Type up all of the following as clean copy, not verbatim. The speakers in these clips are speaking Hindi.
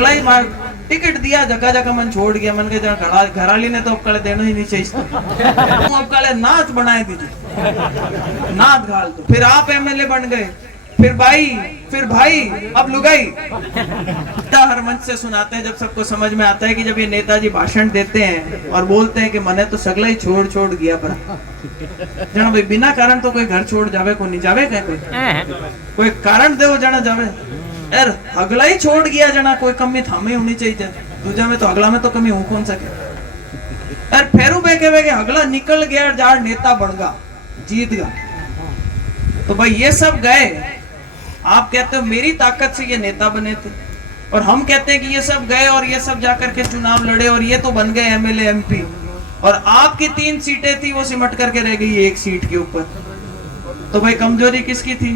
हगला ही मार टिकट दिया जगह जगह मन छोड़ गया मन के जहाँ घराली ने तो अब देना ही नहीं चाहिए अब नाच बनाए दीजिए नाच घाल दो फिर आप एमएलए बन गए फिर भाई अब लुगाई हर मंच से सुनाते हैं जब सबको समझ में आता है कि जब ये नेताजी भाषण देते हैं और बोलते हैं कि मने तो सगला ही छोड़ गया पर जना भाई बिना कारण तो कोई घर छोड़ जावे को नहीं जावे कोई कारण दे जना जावे यार अगला ही छोड़ गया जना कोई कमी थामे होनी चाहिए दूजा में तो अगला में तो कमी हो कौन सके यार फेरू बेके अगला निकल गया जार नेता बढ़ गा जीत गा तो भाई ये सब गए आप कहते हो मेरी ताकत से ये नेता बने थे और हम कहते हैं कि ये सब गए और ये सब जाकर के चुनाव लड़े और ये तो बन गए एमएलए एमपी और आपकी 3 सीटें थी वो सिमट करके रह गई एक सीट के ऊपर तो भाई कमजोरी किसकी थी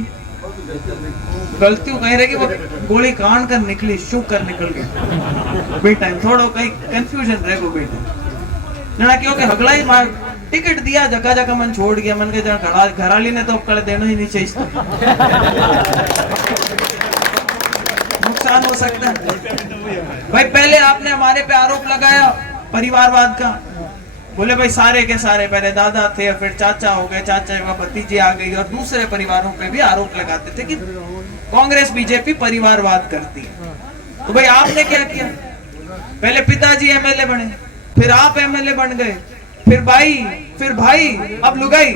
गलती कह रहे कि वो गोली कान कर निकली शुक कर निकल गई बेटा थोड़ा कहीं कंफ्यूजन रह गो बेटा जना क्योंकि हगला ही मार टिकट दिया जगह जगह मन छोड़ गया मन के जहाँ घराली ने तो अब देना ही नहीं चाहिए नुकसान हो सकता है भाई पहले आपने हमारे पे आरोप लगाया परिवारवाद का बोले भाई सारे के सारे पहले दादा थे फिर चाचा हो गए चाचा का भतीजी आ गई और दूसरे परिवारों पे भी आरोप लगाते थे कि कांग्रेस बीजेपी परिवारवाद करती है तो भाई आपने क्या किया पहले पिताजी एमएलए बने फिर आप एमएलए बन गए फिर भाई अब लुगाई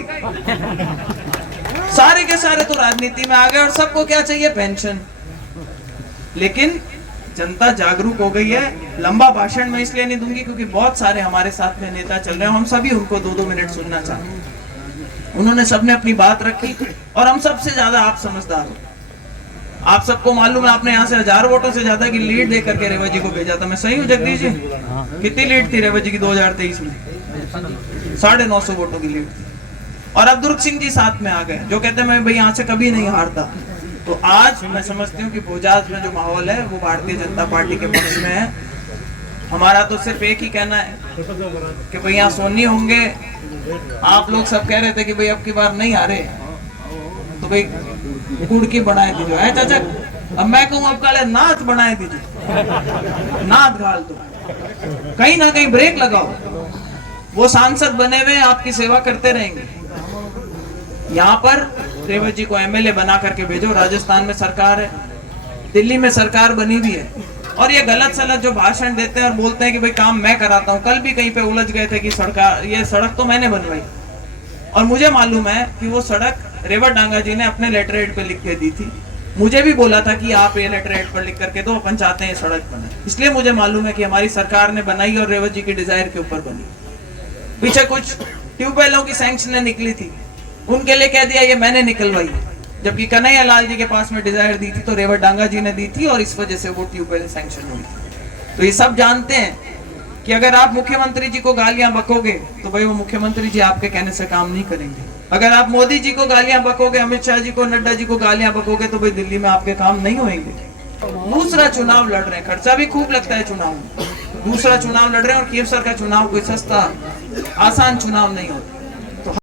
सारे के सारे तो राजनीति में आ गए और सबको क्या चाहिए पेंशन लेकिन जनता जागरूक हो गई है लंबा भाषण मैं इसलिए नहीं दूंगी क्योंकि बहुत सारे हमारे साथ में नेता चल रहे हैं हम सभी उनको 2-2 मिनट सुनना चाहते हैं उन्होंने सबने अपनी बात रखी और हम सबसे ज्यादा आप समझदार हो आप सबको मालूम है आपने यहाँ से 1000 वोटों से ज्यादा की लीड देकर के रेवा जी को भेजा था मैं सही हूँ जगदीश जी कितनी लीड थी रेवा जी की 2023 में 950 वोटों की लीड थी और अब दुर्ग सिंह जी साथ में आ गए जो कहते हैं मैं भाई यहाँ से कभी नहीं हारता तो आज मैं समझती हूँ कि भोजाज में जो माहौल है वो भारतीय जनता पार्टी के पक्ष में है हमारा तो सिर्फ एक ही कहना है कि भाई यहाँ सोनी होंगे आप लोग सब कह रहे थे कि भाई अब की बार नहीं हारे तो भाई कुड़की बनाए दीजिए है चाचा अब मैं कहूँ अब काले नाच बनाए दीजिए नाच घाल दो कहीं ना कहीं ब्रेक लगाओ वो सांसद बने हुए आपकी सेवा करते रहेंगे यहाँ पर रेवत जी को एमएलए बना करके भेजो राजस्थान में सरकार है दिल्ली में सरकार बनी हुई है और ये गलत सलत जो भाषण देते हैं और बोलते हैं कि भाई काम मैं कराता हूँ कल भी कहीं पे उलझ गए थे कि सरकार ये सड़क तो मैंने बनवाई और मुझे मालूम है कि वो सड़क रेवत डांगा जी ने अपने लेटर हेड पे लिख के दी थी मुझे भी बोला था कि आप ये लेटर हेड पर लिख करके दो अपन चाहते हैं सड़क बने इसलिए मुझे मालूम है कि हमारी सरकार ने बनाई और रेवत जी की डिजायर के ऊपर बनी पीछे कुछ ट्यूबवेलों की सैंक्शन निकली थी उनके लिए कह दिया ये मैंने निकलवाई जबकि कन्हैया लाल जी के पास में डिजायर दी थी तो रेवत डांगा जी ने दी थी और इस वजह से वो ट्यूबवेल सैंक्शन हुई तो ये सब जानते हैं कि अगर आप मुख्यमंत्री जी को गालियां बकोगे तो भाई वो मुख्यमंत्री जी आपके कहने से काम नहीं करेंगे अगर आप मोदी जी को गालियां बकोगे अमित शाह जी को नड्डा जी को गालियां बकोगे तो भाई दिल्ली में आपके काम नहीं होंगे दूसरा चुनाव लड़ रहे हैं खर्चा भी खूब लगता है चुनाव में दूसरा चुनाव लड़ रहे हैं और केसर का चुनाव कोई सस्ता आसान चुनाव नहीं होता